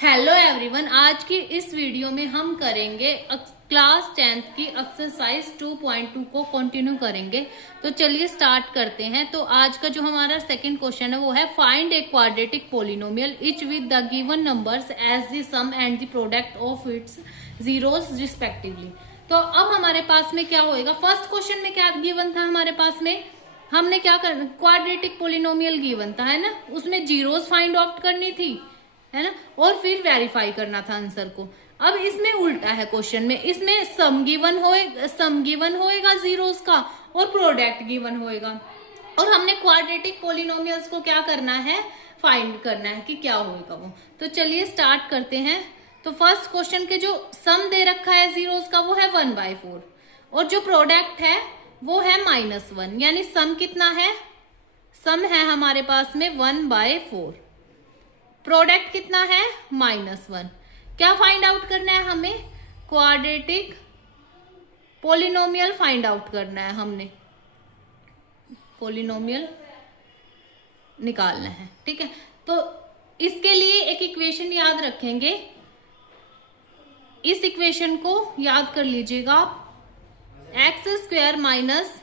Hello everyone, आज की इस वीडियो में हम करेंगे क्लास 10th की एक्सरसाइज 2.2 को कंटिन्यू करेंगे। तो चलिए स्टार्ट करते हैं। तो आज का जो हमारा सेकंड क्वेश्चन है वो है find a quadratic polynomial each with the given numbers as the sum and the product of its zeros respectively. तो अब हमारे पास में क्या होएगा, फर्स्ट क्वेश्चन में क्या गिवन था हमारे पास में, हमने क्या करना, क्वाड्रेटिक पोलिनोमियल गिवन था है ना, उसमें जीरोस फाइंड आउट करनी थी है ना, और फिर वेरीफाई करना था आंसर को। अब इसमें उल्टा है क्वेश्चन में, इसमें सम गिवन होएगा जीरोस का और प्रोडक्ट गिवन होएगा, और हमने क्वाड्रेटिक पोलिनोमियल्स को क्या करना है, फाइंड करना है कि क्या होएगा वो। तो चलिए स्टार्ट करते हैं। तो फर्स्ट क्वेश्चन के जो सम दे रखा है जीरोस का वो है 1/4 और जो प्रोडक्ट है वो है -1, यानी सम कितना है, सम है हमारे पास में 1/4, प्रोडक्ट कितना है -1। क्या फाइंड आउट करना है हमें, क्वाड्रेटिक पोलिनोमियल फाइंड आउट करना है, हमने पोलिनोमियल निकालना है। ठीक है, तो इसके लिए एक इक्वेशन याद रखेंगे, इस इक्वेशन को याद कर लीजिएगा आप, x² minus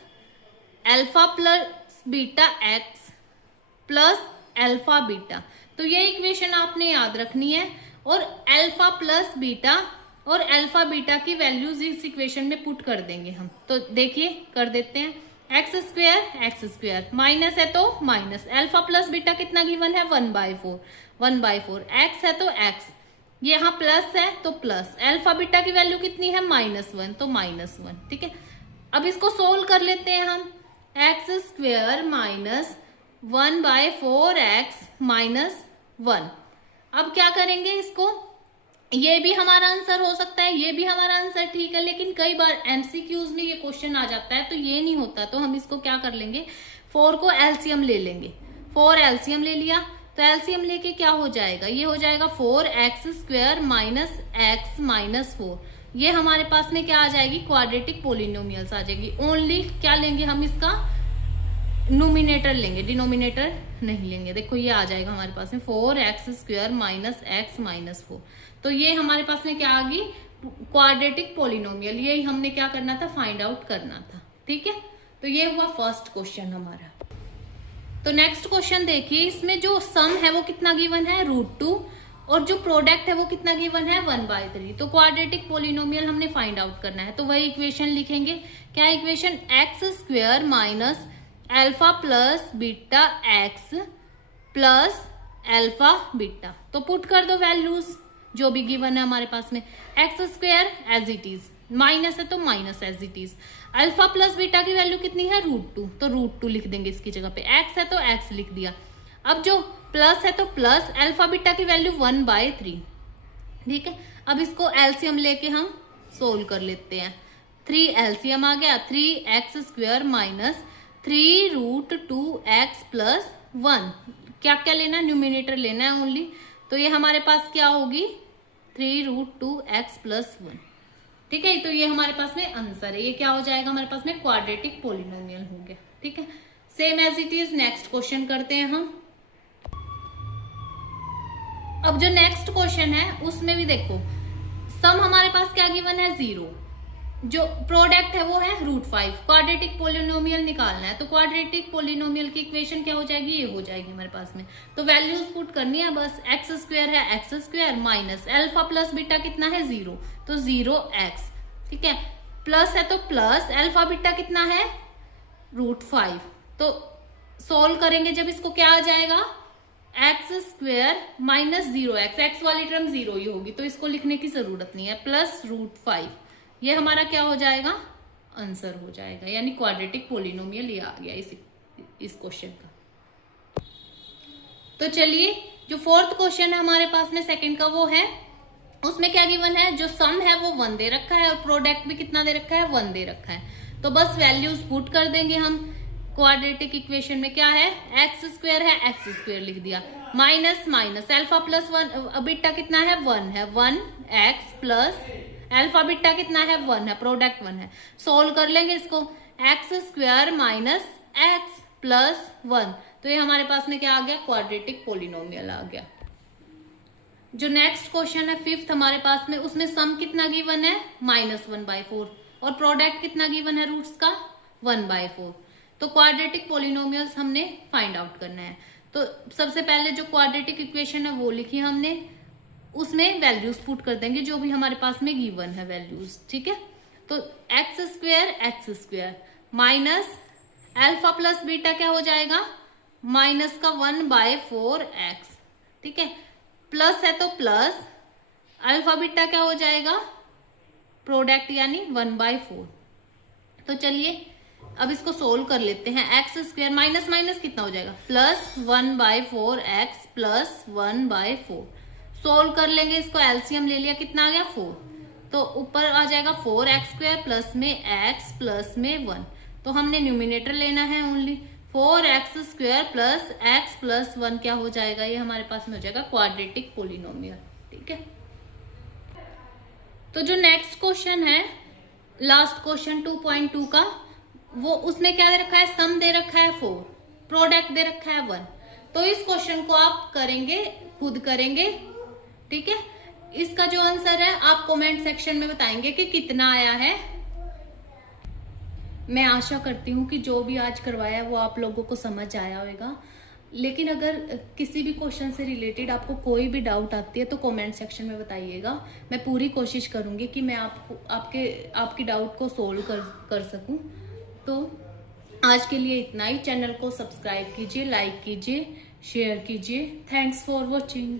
alpha plus beta x plus alpha beta. तो ये इक्वेशन आपने याद रखनी है, और अल्फा प्लस बीटा और अल्फा बीटा की वैल्यूज इस इक्वेशन में पुट कर देंगे हम। तो देखिए कर देते हैं, x² माइनस है तो माइनस, अल्फा प्लस बीटा कितना गिवन है 1/4, x है तो x, ये यहाँ प्लस है तो प्लस, अल्फा बीटा की वैल्यू कितनी है -1 तो -1। ठीक है, अब इसको सोल्व कर लेते हैं हम, x² माइनस 1/4x माइनस 1। अब क्या करेंगे इसको, ये भी हमारा आंसर हो सकता है, ये भी हमारा आंसर ठीक है, लेकिन कई बार एमसीक्यूज में ये क्वेश्चन आ जाता है तो ये नहीं होता, तो हम इसको क्या कर लेंगे, 4 को एलसीएम ले लेंगे, 4 एलसीएम ले लिया तो एलसीएम लेके क्या हो जाएगा, ये हो जाएगा 4x² माइनस x माइनस 4। ये हमारे पास में क्या आ जाएगी, क्वाड्रेटिक पोलिनोमियल्स आ जाएगी। ओनली क्या लेंगे हम, इसका नोमिनेटर लेंगे, डिनोमिनेटर नहीं लेंगे। देखो ये आ जाएगा हमारे पास में 4x² माइनस x माइनस 4। तो ये हमारे पास में क्या आ गई, क्वाड्रेटिक पोलिनोमियल, ये हमने क्या करना था, फाइंड आउट करना था। ठीक है, तो ये हुआ फर्स्ट क्वेश्चन हमारा। तो नेक्स्ट क्वेश्चन देखिए, इसमें जो सम है वो कितना गिवन है √2 और जो प्रोडक्ट है वो कितना गिवन है 1/3। तो क्वाड्रेटिक पोलिनोमियल हमने फाइंड आउट करना है, तो वही इक्वेशन लिखेंगे। क्या equation, x² minus alpha plus beta x plus alpha beta. तो पुट कर दो वैल्यूज जो भी गिवन है हमारे पास में, x² as it is, minus है तो minus as it is, alpha plus beta की वैल्यू कितनी है √2 तो √2 लिख देंगे इसकी जगह पे, x है तो x लिख दिया। अब जो प्लस है तो प्लस, अल्फा बीटा की वैल्यू 1/3। ठीक है, अब इसको एलसीएम लेके हम सोल्व कर लेते हैं, 3 एलसीएम आ गया, 3x² माइनस 3√2x प्लस 1। क्या क्या लेना है, न्यूमिनेटर लेना है ओनली, तो ये हमारे पास क्या होगी 3√2x प्लस 1। ठीक है, तो ये हमारे पास में आंसर है, ये क्या हो जाएगा हमारे पास में, क्वाड्रेटिक पोलिनोमियल हो गया। ठीक है, same as it is next question करते हैं हम। अब जो नेक्स्ट क्वेश्चन है उसमें भी देखो, सम हमारे पास क्या गिवन है 0, जो प्रोडक्ट है वो है √5, क्वाड्रेटिक पोलिनोमियल निकालना है। तो क्वाड्रेटिक पोलिनोमियल की इक्वेशन क्या हो जाएगी, ये हो जाएगी हमारे पास में। तो वैल्यूज पुट करनी है बस, x² है x² minus alpha plus beta कितना है 0 तो 0x। ठीक है, प्लस है तो प्लस, अल्फा बीटा कितना है √5। तो सोल्व करेंगे जब इसको क्या आ जाएगा, x² माइनस 0x, x वाली टर्म 0 ही होगी तो इसको लिखने की जरूरत नहीं है, प्लस √5। ये हमारा क्या हो जाएगा, आंसर हो जाएगा, यानी क्वाड्रेटिक पोलिनोमियल ये आ गया इस क्वेश्चन का। तो चलिए जो फोर्थ क्वेश्चन है हमारे पास में सेकंड का, वो है उसमें क्या गिवन है, जो सम है वो 1 दे रखा है और प्रोडक्ट भी कितना दे रखा है 1 दे रखा है। तो बस वैल्यूज पुट कर देंगे हम। क्वाड्रेटिक इक्वेशन में क्या है, x² है x² लिख दिया, minus minus alpha plus 1, beta कितना है 1 है, 1x प्लस अल्फा बीटा कितना है 1 है, प्रोडक्ट 1 है। सोल्व कर लेंगे इसको, x² माइनस x प्लस 1, तो ये हमारे पास में क्या आ गया, क्वाड्रेटिक पोलिनोमियल आ गया। जो नेक्स्ट क्वेश्चन है 5th हमारे पास में, उसमें सम कितना गिवन है -1/4 और प्रोडक्ट कितना गिवन है रूट्स का 1/4। तो क्वाड्रेटिक पॉलिनोमियल्स हमने फाइंड आउट करना है। तो सबसे पहले जो क्वाड्रेटिक इक्वेशन है वो लिखी हमने, उसमें वैल्यूज पुट कर देंगे जो भी हमारे पास में गिवन है वैल्यूज। ठीक है, तो x² minus alpha plus beta क्या हो जाएगा माइनस का 1/4x। ठीक है, प्लस है तो प्लस अल्फा बीटा क्या हो जाएगा प्रोडक्ट यानी 1/4। तो चलिए अब इसको सोल्व कर लेते हैं। x² माइनस माइनस कितना हो जाएगा प्लस 1/4x प्लस 1/4। सोल्व कर लेंगे इसको, एलसीएम ले लिया, कितना आ गया 4। तो ऊपर आ जाएगा 4x² प्लस में x प्लस में 1। तो हमने न्यूमिनेटर लेना है only. 4x² plus x plus 1 क्या हो जाएगा, ये हमारे पास में हो जाएगा क्वाड्रेटिक पोलिनोमियल। ठीक है, तो जो नेक्स्ट क्वेश्चन है लास्ट क्वेश्चन 2.2 का, वो उसमें क्या दे रखा है, सम दे रखा है 4, प्रोडक्ट दे रखा है 1। तो इस क्वेश्चन को आप करेंगे, खुद करेंगे। ठीक है, इसका जो आंसर है आप कमेंट सेक्शन में बताएंगे कि कितना आया है। मैं आशा करती हूँ कि जो भी आज करवाया है वो आप लोगों को समझ आया होगा। लेकिन अगर किसी भी क्वेश्चन से रिलेटेड आपको कोई भी डाउट आती है तो कमेंट सेक्शन में बताइएगा। मैं पूरी कोशिश करूँगी कि मैं आपकी डाउट को सोल्व कर सकूँ। तो आज के लिए इतना ही। चैनल को सब्सक्राइब कीजिए, लाइक कीजिए, शेयर कीजिए। Thanks for watching.